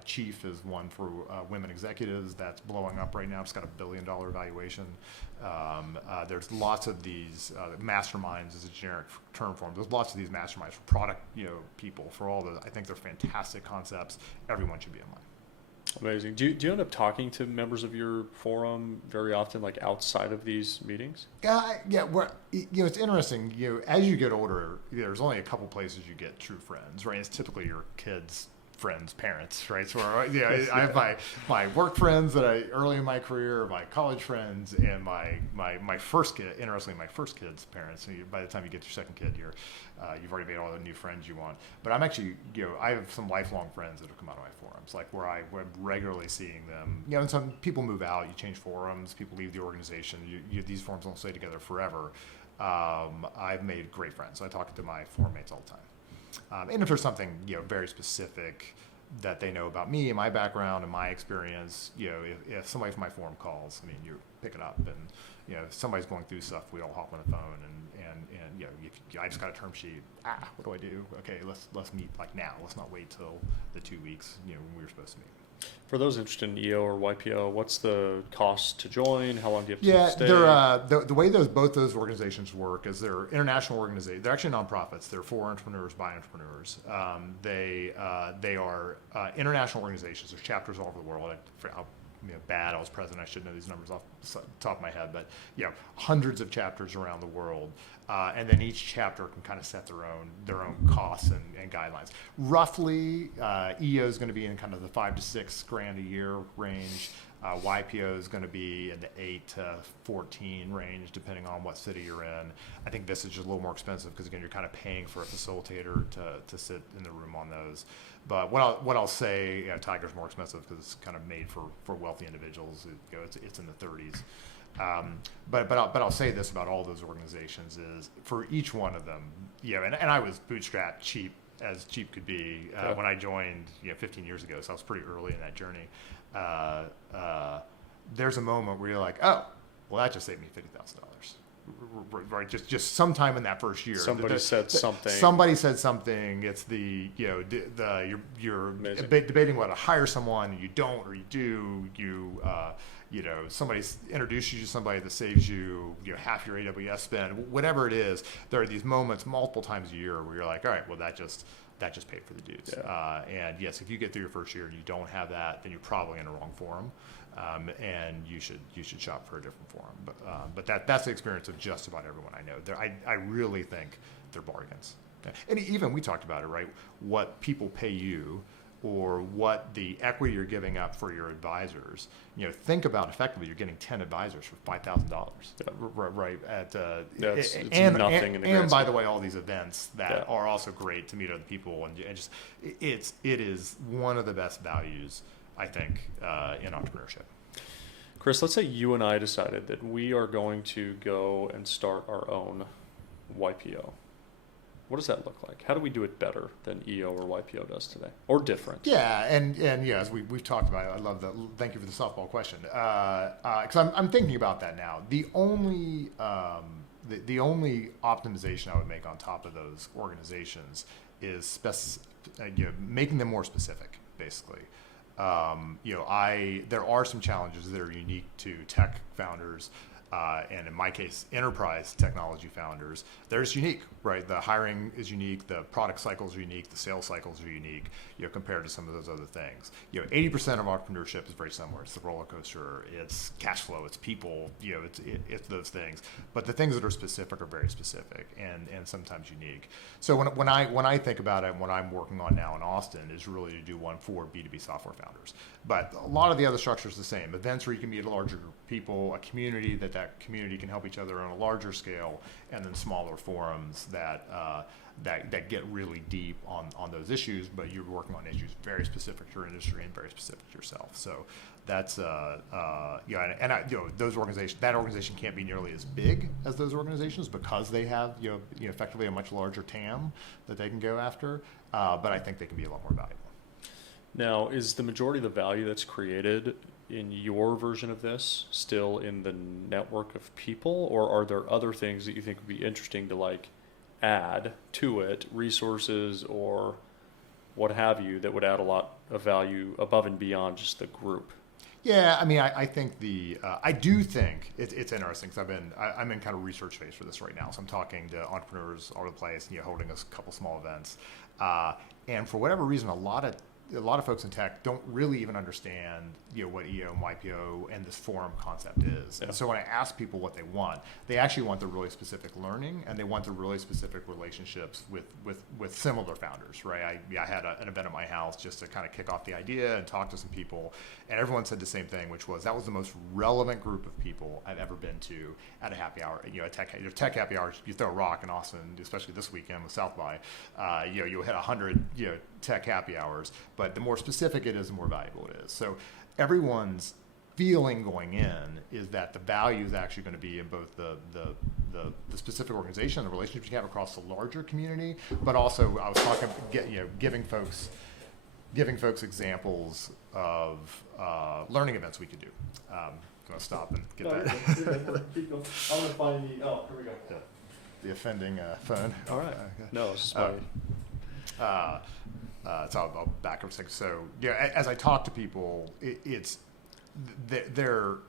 Chief is one for women executives that's blowing up right now. It's got $1 billion valuation. There's lots of these masterminds is a generic term for them. There's lots of these masterminds for product, people, for all the. I think they're fantastic concepts. Everyone should be in one. Amazing. Do you end up talking to members of your forum very often, like outside of these meetings? Yeah. It's interesting. As you get older, there's only a couple places you get true friends, right? It's typically your kids' friends' parents, right? So I have my work friends that early in my career, my college friends, and my first kid. Interestingly, my first kid's parents. So by the time you get your second kid, you've already made all the new friends you want. But I'm actually, I have some lifelong friends that have come out of my forums, like where I'm regularly seeing them. And some people move out, you change forums, people leave the organization. These forums don't stay together forever. I've made great friends. So I talk to my forum mates all the time. And if there's something very specific that they know about me and my background and my experience, if somebody from my forum calls, you pick it up, and if somebody's going through stuff, we all hop on the phone and I just got a term sheet. What do I do? Okay, let's meet like now. Let's not wait till the 2 weeks when we were supposed to meet. For those interested in EO or YPO, what's the cost to join? How long do you have to stay? The way both those organizations work is they're international organizations. They're actually nonprofits. They're for entrepreneurs by entrepreneurs. They are international organizations. There's chapters all over the world. I was president. I should know these numbers off the top of my head, but hundreds of chapters around the world. And then each chapter can kind of set their own costs and guidelines. Roughly, EO is going to be in kind of the $5 to $6 grand a year range. YPO is going to be in the 8 to 14 range, depending on what city you're in. I think this is just a little more expensive because again, you're kind of paying for a facilitator to sit in the room on those. But what I'll say, Tiger's more expensive because it's kind of made for wealthy individuals. It's in the 30s. But I'll say this about all those organizations is for each one of them, and I was bootstrapped cheap as cheap could be when I joined 15 years ago, so I was pretty early in that journey. There's a moment where you're like, oh, well, that just saved me $50,000. Right, just sometime in that first year. Somebody said something. Somebody said something. It's you're debating whether to hire someone, you don't, or you do. Somebody introduces you to somebody that saves you half your AWS spend. Whatever it is, there are these moments multiple times a year where you're like, all right, well, that just paid for the dues. Yeah. And yes, if you get through your first year and you don't have that, then you're probably in the wrong forum. And you should shop for a different forum. But that's the experience of just about everyone I know. I really think they're bargains. And even we talked about it, right? What people pay you or what the equity you're giving up for your advisors, think about effectively you're getting 10 advisors for $5,000, right? It's And nothing in the and grand by scheme. the way, all these events that are also great to meet other people, and just it is one of the best values, I think, in entrepreneurship. Chris, let's say you and I decided that we are going to go and start our own YPO. What does that look like? How do we do it better than EO or YPO does today, or different? Yeah, and as we've talked about, I love that. Thank you for the softball question, because I'm thinking about that now. The only optimization I would make on top of those organizations is making them more specific, basically. There are some challenges that are unique to tech founders, and in my case, enterprise technology founders. They're just unique, right? The hiring is unique, the product cycles are unique, the sales cycles are unique, compared to some of those other things. 80% of entrepreneurship is very similar. It's the roller coaster, it's cash flow, it's people, it's those things. But the things that are specific are very specific and sometimes unique. So when I think about it, what I'm working on now in Austin is really to do one for B2B software founders. But a lot of the other structure is the same. Events where you can meet a larger group of people, a community that community can help each other on a larger scale, and then smaller forums that get really deep on those issues, but you're working on issues very specific to your industry and very specific to yourself. So that's those organizations. That organization can't be nearly as big as those organizations because they have effectively a much larger TAM that they can go after. But I think they can be a lot more valuable. Now, is the majority of the value that's created in your version of this still in the network of people, or are there other things that you think would be interesting to add to it, resources or what have you, that would add a lot of value above and beyond just the group? Yeah, I mean, I think I do think it's interesting because I'm in kind of research phase for this right now. So I'm talking to entrepreneurs all over the place, holding a couple small events, and for whatever reason, a lot of folks in tech don't really even understand what EO and YPO and this forum concept is. Yeah. And so when I ask people what they want, they actually want the really specific learning, and they want the really specific relationships with similar founders, right? I had an event at my house just to kind of kick off the idea and talk to some people, and everyone said the same thing, which was that was the most relevant group of people I've ever been to at a happy hour. A tech happy hour, you throw a rock in Austin, especially this weekend with South by, you'll hit 100 tech happy hours, but the more specific it is, the more valuable it is. So everyone's feeling going in is that the value is actually going to be in both the specific organization, the relationships you have across the larger community, but also I was talking, giving folks examples of learning events we could do. I'm going to stop and get that. Keep going. I'm going to find here we go. The offending phone. All right. No, it's fine. So I'll back up a second. So as I talk to people, it's their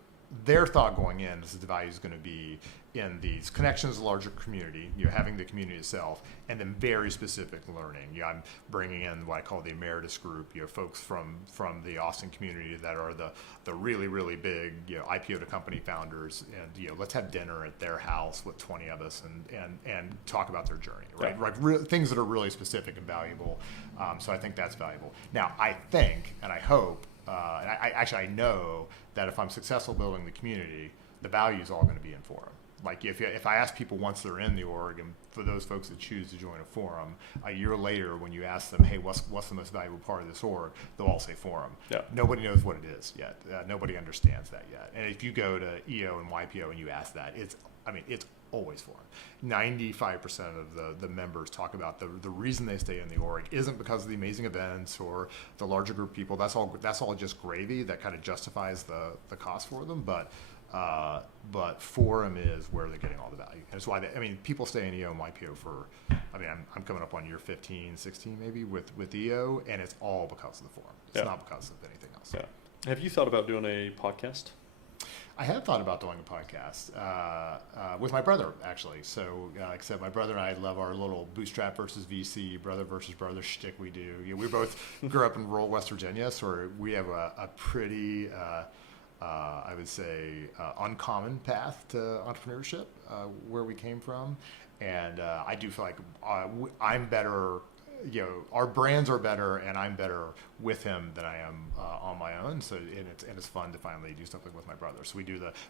thought going in is that the value is going to be in these connections, larger community, having the community itself, and then very specific learning. I'm bringing in what I call the emeritus group, folks from the Austin community that are the really, really big, IPO to company founders, and let's have dinner at their house with 20 of us and talk about their journey, right? Yeah. Like things that are really specific and valuable. So I think that's valuable. Now, I think and I hope, and I know that if I'm successful building the community, the value is all going to be in forum. Like if I ask people once they're in the org, and for those folks that choose to join a forum, a year later when you ask them, hey, what's the most valuable part of this org, they'll all say forum. Yeah. Nobody knows what it is yet. Nobody understands that yet. And if you go to EO and YPO and you ask that, it's always forum. 95% of the members talk about the reason they stay in the org isn't because of the amazing events or the larger group of people. That's all just gravy that kind of justifies the cost for them. But forum is where they're getting all the value. And it's why people stay in EO and YPO for, I'm coming up on year 15, 16 maybe with EO, and it's all because of the forum. It's not because of anything else. Yeah. Have you thought about doing a podcast? I have thought about doing a podcast with my brother, actually. So, like I said, my brother and I love our little bootstrap versus VC, brother versus brother shtick we do. We both grew up in rural West Virginia, so we have a pretty, I would say, uncommon path to entrepreneurship where we came from. And I do feel like I'm better our brands are better, and I'm better with him than I am on my own. So and it's fun to finally do something with my brother. So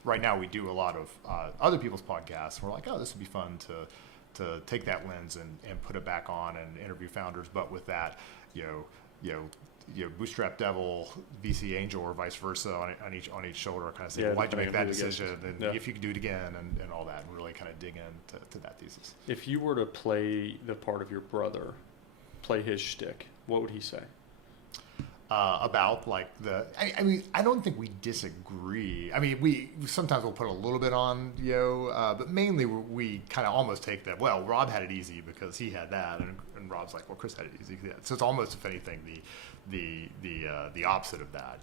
right now we do a lot of other people's podcasts. We're like, oh, this would be fun to take that lens and put it back on and interview founders, but with that, bootstrap devil, VC angel, or vice versa on each shoulder, kind of say, why'd you make that decision, and if you could do it again, and all that, and really kind of dig into that thesis. If you were to play the part of your brother, play his shtick, what would he say? About like I mean, I don't think we disagree. I mean, we sometimes we'll put a little bit on, but mainly we kind of almost take that. Well, Rob had it easy because he had that, and Rob's like, well, Chris had it easy. So it's almost, if anything, the opposite of that.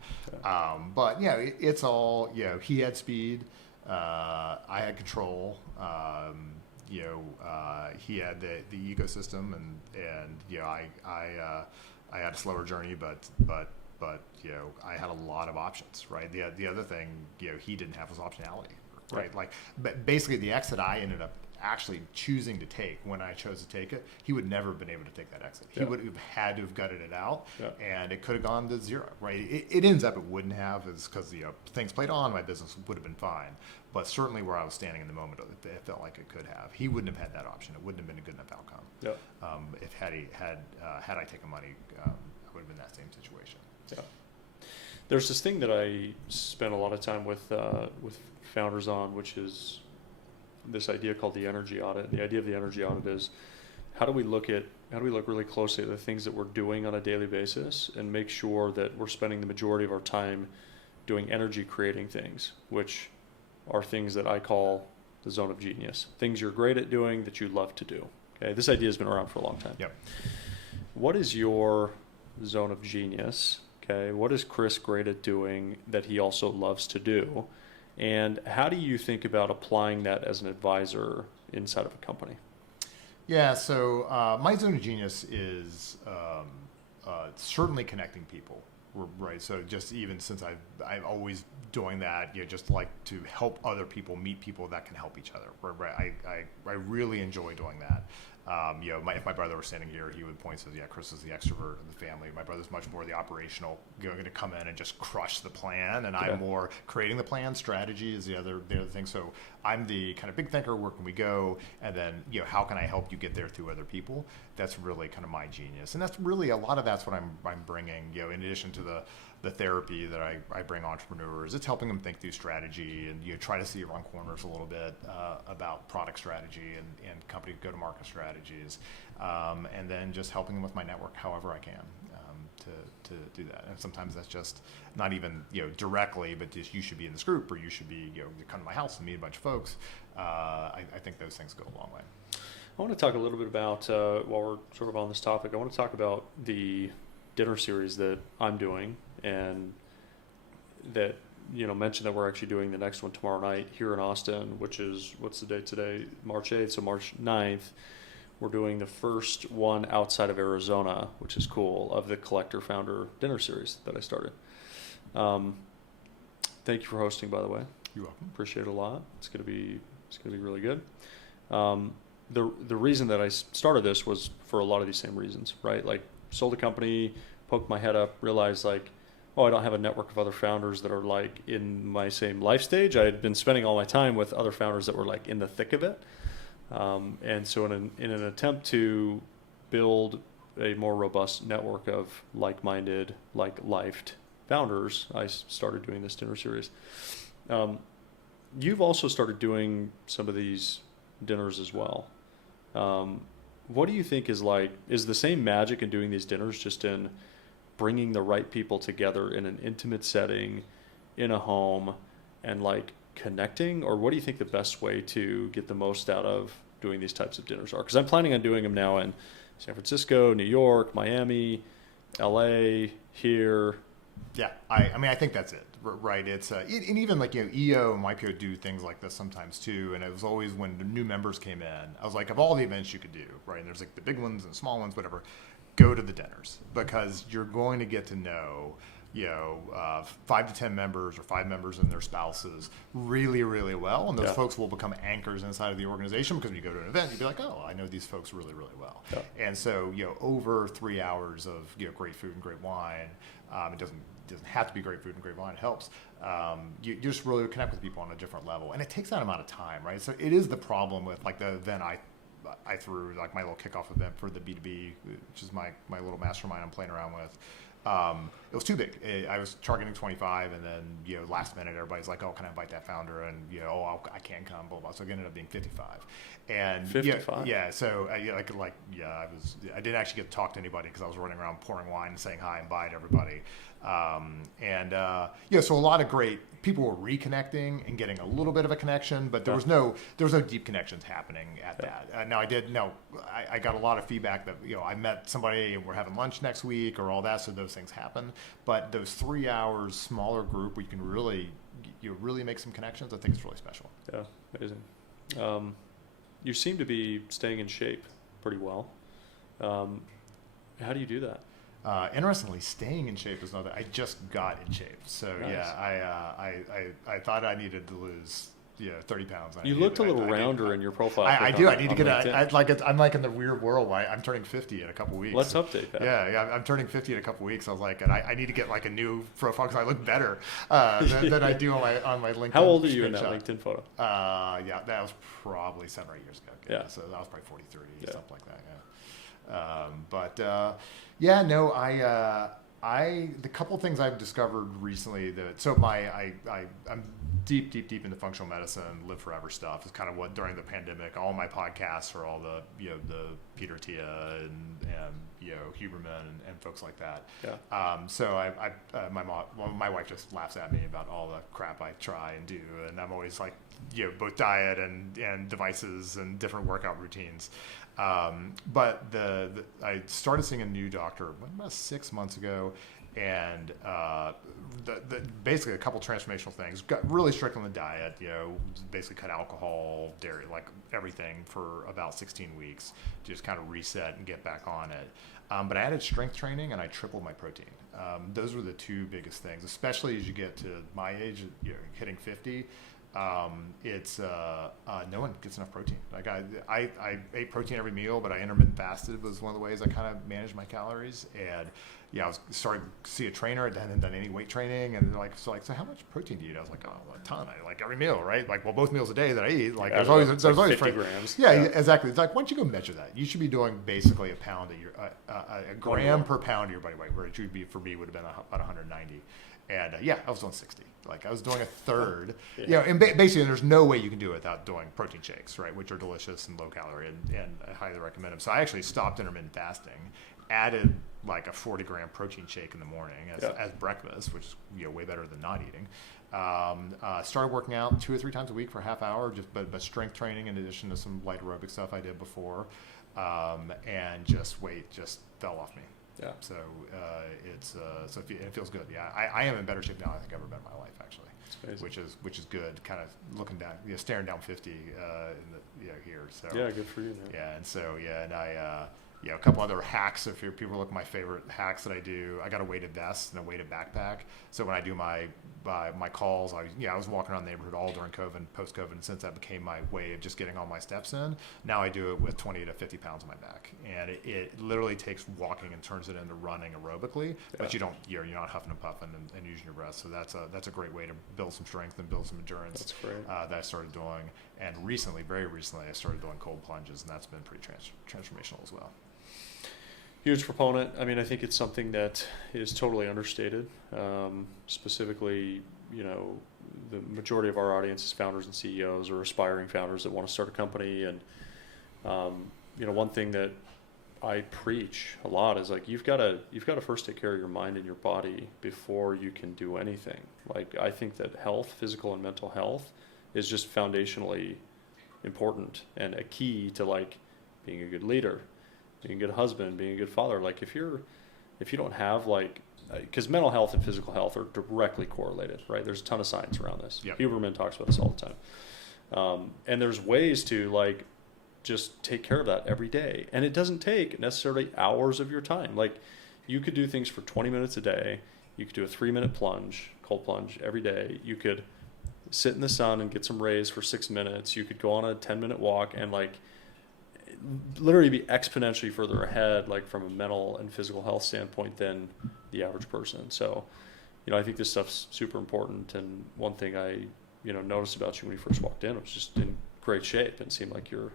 But it's all he had speed, I had control. He had the ecosystem, and I had a slower journey, but I had a lot of options, right? The other thing he didn't have was optionality, right? Like, but basically the exit I ended up actually choosing to take, when I chose to take it, he would never have been able to take that exit. He would have had to have gutted it out, and it could have gone to zero, right? It ends up it wouldn't have, is because things played on, my business would have been fine. But certainly where I was standing in the moment, it felt like it could have. He wouldn't have had that option. It wouldn't have been a good enough outcome. If had I taken money, I would have been in that same situation. Yeah. There's this thing that I spend a lot of time with founders on, which is this idea called the energy audit. The idea of the energy audit is how do we look really closely at the things that we're doing on a daily basis and make sure that we're spending the majority of our time doing energy creating things, which are things that I call the zone of genius, things you're great at doing that you love to do. Okay, this idea has been around for a long time. Yep. What is your zone of genius? Okay, what is Chris great at doing that he also loves to do? And how do you think about applying that as an advisor inside of a company? Yeah, so my zone of genius is certainly connecting people, right? So just even since I'm always doing that, just like to help other people meet people that can help each other. Right? I really enjoy doing that. If my brother were standing here, he would point and say, Chris is the extrovert of the family. My brother's much more the operational, going to come in and just crush the plan, and I'm more creating the plan. Strategy is the other thing. So I'm the kind of big thinker. Where can we go? And then, how can I help you get there through other people? That's really kind of my genius, and that's really a lot of that's what I'm bringing. In addition to the therapy that I bring entrepreneurs, it's helping them think through strategy and try to see around corners a little bit about product strategy and company go-to-market strategies, and then just helping them with my network however I can to do that. And sometimes that's just not even directly, but just you should be in this group, or you should be come to my house and meet a bunch of folks. I think those things go a long way. I want to talk a little bit about while we're sort of on this topic. I want to talk about the dinner series that I'm doing, and that mentioned that we're actually doing the next one tomorrow night here in Austin, which is, what's the date today? March 8th, so March 9th. We're doing the first one outside of Arizona, which is cool, of the Collector Founder Dinner Series that I started. Thank you for hosting, by the way. You're welcome. Appreciate it a lot. It's gonna be really good. The reason that I started this was for a lot of these same reasons, right? Like, sold a company, poked my head up, realized I don't have a network of other founders that are like in my same life stage. I had been spending all my time with other founders that were like in the thick of it. And so in an attempt to build a more robust network of like-minded, like-lifed founders, I started doing this dinner series. You've also started doing some of these dinners as well. What do you think is the same magic in doing these dinners, just in bringing the right people together in an intimate setting, in a home, and connecting? Or what do you think the best way to get the most out of doing these types of dinners are? Because I'm planning on doing them now in San Francisco, New York, Miami, LA, here. Yeah, I think that's it, right? It's and even EO and YPO do things like this sometimes too. And it was always when the new members came in, I was like, of all the events you could do, right? And there's the big ones and small ones, whatever. Go to the dinners, because you're going to get to know 5 to 10 members or 5 members and their spouses really, really well. And those folks will become anchors inside of the organization, because when you go to an event, you'd be like, oh, I know these folks really, really well. Yeah. And so, over 3 hours of, great food and great wine, it doesn't have to be great food and great wine, it helps. You just really connect with people on a different level. And it takes that amount of time, right? So it is the problem with like the event I threw, like my little kickoff event for the B2B, which is my little mastermind I'm playing around with. It was too big. I was targeting 25, and then last minute everybody's like, "Oh, can I invite that founder?" And I can't come, blah blah. So it ended up being 55. And 55. So I didn't actually get to talk to anybody because I was running around pouring wine and saying hi and bye to everybody. So a lot of great people were reconnecting and getting a little bit of a connection, but there was no deep connections happening at that. Now I got a lot of feedback that I met somebody and we're having lunch next week or all that, so those things happen. But those 3 hours smaller group where you can really make some connections, I think it's really special. Yeah, amazing. You seem to be staying in shape pretty well. How do you do that? Interestingly, staying in shape is another. I just got in shape, so nice. I thought I needed to lose 30 pounds. You looked a little rounder in your profile. I do. I need to get. I'm like in the weird world. I'm turning 50 in a couple weeks. Let's update that. Yeah. I'm turning 50 in a couple weeks. I was like, and I need to get like a new profile because I look better than I do on my LinkedIn. How old are you in that LinkedIn photo? That was probably 7 or 8 years ago. Yeah. So that was probably 43, something like that. The couple things I've discovered recently I'm deep into functional medicine, live forever stuff is kind of what during the pandemic, all my podcasts are all the Peter Tia and Huberman and folks like that. Yeah. So my wife just laughs at me about all the crap I try and do, and I'm always like both diet and devices and different workout routines. But I started seeing a new doctor about 6 months ago, and basically a couple transformational things. Got really strict on the diet, basically cut alcohol, dairy, like everything for about 16 weeks, just kind of reset and get back on it. But I added strength training and I tripled my protein. Those were the two biggest things, especially as you get to my age, hitting 50. It's no one gets enough protein. Like I ate protein every meal, but I intermittent fasted was one of the ways I kind of managed my calories. And I was starting to see a trainer. I hadn't done any weight training, and they're like, so how much protein do you eat? I was like, oh, a ton. I like every meal, right? Like, well, both meals a day that I eat, like there's always 50 grams. Yeah, exactly. It's like, why don't you go measure that? You should be doing basically a gram per pound of your body weight, where it should be for me would have been about 190. And I was doing 60. Like I was doing a third. And basically there's no way you can do it without doing protein shakes, right? Which are delicious and low calorie, and I highly recommend them. So I actually stopped intermittent fasting, added like a 40-gram protein shake in the morning as breakfast, which is way better than not eating. Started working out 2 or 3 times a week for a half hour, but strength training in addition to some light aerobic stuff I did before, and weight just fell off me. Yeah. So it feels good. Yeah, I am in better shape now than I think I've ever been in my life, actually, which is good. Kind of looking down, staring down 50 here. So yeah, good for you. Man. Yeah, and so and I. A couple other hacks. If people look at my favorite hacks that I do, I got a weighted vest and a weighted backpack. So when I do my calls, I was walking around the neighborhood all during COVID, post-COVID, and since that became my way of just getting all my steps in, now I do it with 20 to 50 pounds on my back, and it literally takes walking and turns it into running aerobically. But you're not huffing and puffing and using your breath. So that's a great way to build some strength and build some endurance. That's great. That I started doing, and very recently, I started doing cold plunges, and that's been pretty transformational as well. Huge proponent. I mean, I think it's something that is totally understated. Specifically, the majority of our audience is founders and CEOs or aspiring founders that want to start a company. And, one thing that I preach a lot is like, you've got to first take care of your mind and your body before you can do anything. Like, I think that health, physical and mental health, is just foundationally important and a key to like being a good leader, being a good husband, being a good father. Like if you don't have because mental health and physical health are directly correlated, right? There's a ton of science around this. Yep. Huberman talks about this all the time. And there's ways to just take care of that every day. And it doesn't take necessarily hours of your time. Like you could do things for 20 minutes a day You could do a 3-minute plunge, cold plunge every day. You could sit in the sun and get some rays for 6 minutes. You could go on a 10-minute walk and like literally be exponentially further ahead, like from a mental and physical health standpoint than the average person. So, I think this stuff's super important. And one thing I, noticed about you when you first walked in, it was just in great shape and seemed like you're,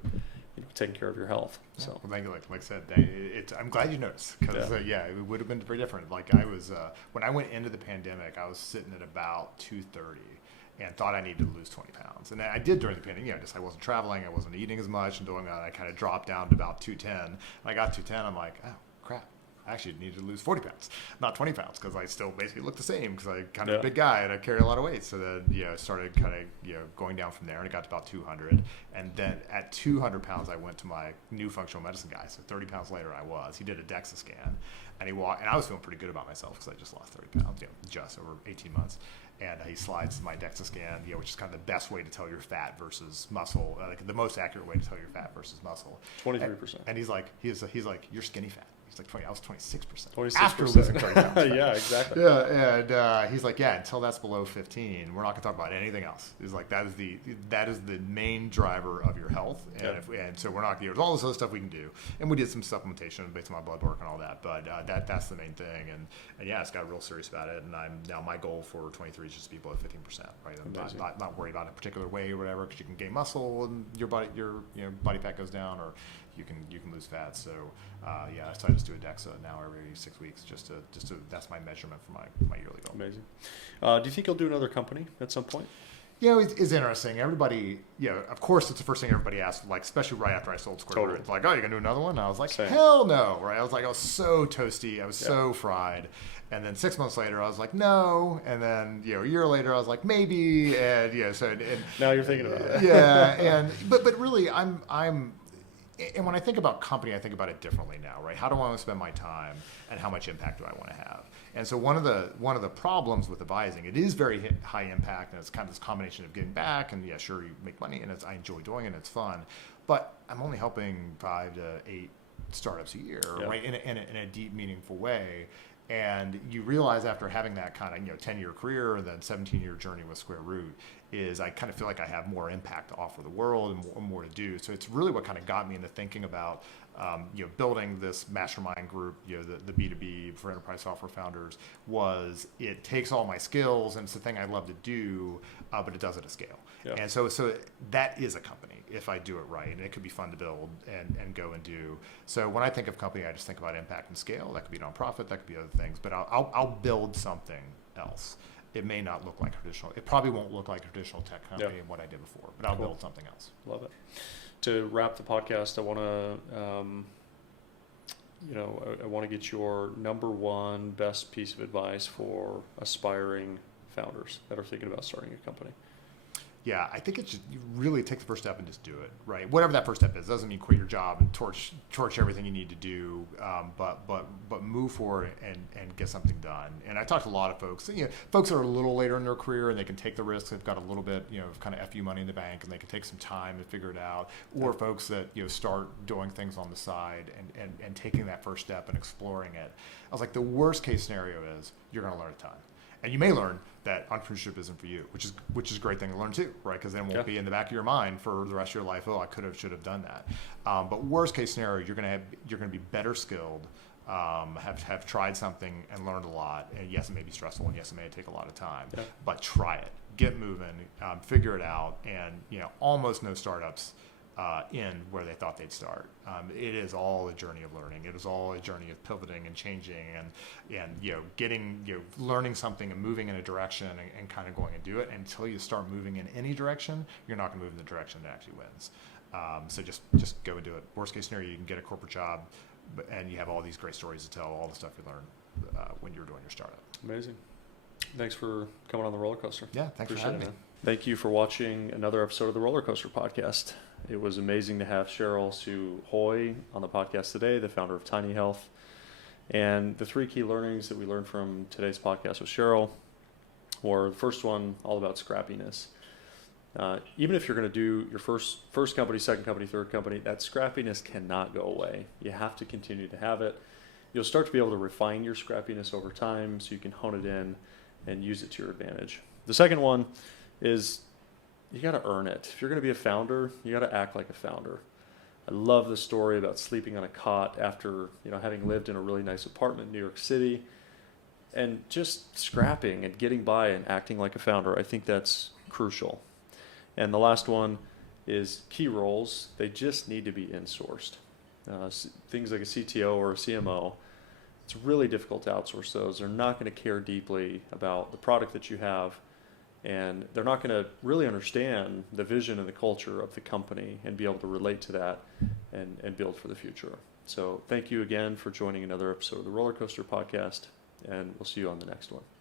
taking care of your health. So, well, thank you. Like I said, I'm glad you noticed because it would have been very different. Like I was when I went into the pandemic, I was sitting at about 230. And thought I needed to lose 20 pounds. And I did during the pandemic. Just I wasn't traveling, I wasn't eating as much and doing that. I kind of dropped down to about 210. And I got 210, I'm like, oh, crap. I actually needed to lose 40 pounds, not 20 pounds, because I still basically look the same because I'm kind of a big guy and I carry a lot of weight. So then, I started kind of, going down from there and it got to about 200. And then at 200 pounds, I went to my new functional medicine guy. So 30 pounds later, he did a DEXA scan and and I was feeling pretty good about myself because I just lost 30 pounds, just over 18 months. And he slides my DEXA scan, which is kind of the best way to tell your fat versus muscle, like the most accurate way to tell your fat versus muscle. 23%. And he's like, you're skinny fat. He's like, I was 26%. 26%. After losing 30 pounds. Yeah, exactly. Yeah, and he's like, until that's below 15, we're not going to talk about anything else. He's like, that is the main driver of your health, and so we're not. There's all this other stuff we can do, and we did some supplementation based on my blood work and all that, but that's the main thing, and it's got real serious about it, and now my goal for 23 is just to be below 15%, right? I'm not worried about a particular weight or whatever, because you can gain muscle and your body fat goes down, or you can lose fat. So so I just do a DEXA now every 6 weeks, just to that's my measurement for my yearly goal. Amazing. Do you think you'll do another company at some point? It's interesting. Everybody, of course, it's the first thing everybody asks, like, especially right after I sold Square Root. It's like, oh, you're going to do another one? And I was like, hell no, right? I was so toasty. I was so fried. And then 6 months later, I was like, no. And then, a year later, I was like, maybe. And, now you're thinking about it. But really, and when I think about company, I think about it differently now, right? How do I want to spend my time, and how much impact do I want to have? And so one of the problems with advising, it is very high impact, and it's kind of this combination of giving back, and sure, you make money, and I enjoy doing it, and it's fun, but I'm only helping 5 to 8 startups a year, right? In a deep, meaningful way. And you realize after having that kind of 10-year career and then 17-year journey with Square Root, is I kind of feel like I have more impact to offer the world and more to do. So it's really what kind of got me into thinking about building this mastermind group, the B2B for enterprise software founders. Was it takes all my skills, and it's the thing I love to do, but it does it at scale. Yeah. And so that is a company if I do it right, and it could be fun to build and go and do. So when I think of company, I just think about impact and scale. That could be nonprofit, that could be other things, but I'll build something else. It may not look like traditional. It probably won't look like a traditional tech company and what I did before, but I'll build something else. Love it. To wrap the podcast, I want to get your number one best piece of advice for aspiring founders that are thinking about starting a company. Yeah, I think it's just, you really take the first step and just do it, right? Whatever that first step is. Doesn't mean quit your job and torch everything you need to do, but move forward and get something done. And I talked to a lot of folks, folks that are a little later in their career and they can take the risks. They've got a little bit, kind of FU money in the bank, and they can take some time to figure it out. Or folks that start doing things on the side and taking that first step and exploring it. I was like, the worst case scenario is you're going to learn a ton. And you may learn that entrepreneurship isn't for you, which is a great thing to learn too, right? Because then it won't be in the back of your mind for the rest of your life. Oh, I should have done that. But worst case scenario, you're going to be better skilled, have tried something and learned a lot. And yes, it may be stressful, and yes, it may take a lot of time. Yeah. But try it, get moving, figure it out, and almost no startups in where they thought they'd start. It is all a journey of learning. It is all a journey of pivoting and changing and getting, learning something and moving in a direction and kind of going and do it. Until you start moving in any direction, you're not going to move in the direction that actually wins. So just go and do it. Worst case scenario, you can get a corporate job, and you have all these great stories to tell, all the stuff you learned when you're doing your startup. Amazing. Thanks for coming on the Rollercoaster. Yeah, thanks for having me. Thank you for watching another episode of the Rollercoaster podcast. It was amazing to have Cheryl Sue Hoy on the podcast today, the founder of Tiny Health. And the 3 key learnings that we learned from today's podcast with Cheryl were, the first one, all about scrappiness. Even if you're going to do your first company, second company, third company, that scrappiness cannot go away. You have to continue to have it. you'll start to be able to refine your scrappiness over time so you can hone it in and use it to your advantage. The second one is you got to earn it. If you're going to be a founder, you got to act like a founder. I love the story about sleeping on a cot after, having lived in a really nice apartment in New York City, and just scrapping and getting by and acting like a founder. I think that's crucial. And the last one is key roles. They just need to be insourced. Things like a CTO or a CMO, it's really difficult to outsource those. They're not going to care deeply about the product that you have, and they're not going to really understand the vision and the culture of the company and be able to relate to that and build for the future. So thank you again for joining another episode of the Rollercoaster podcast, and we'll see you on the next one.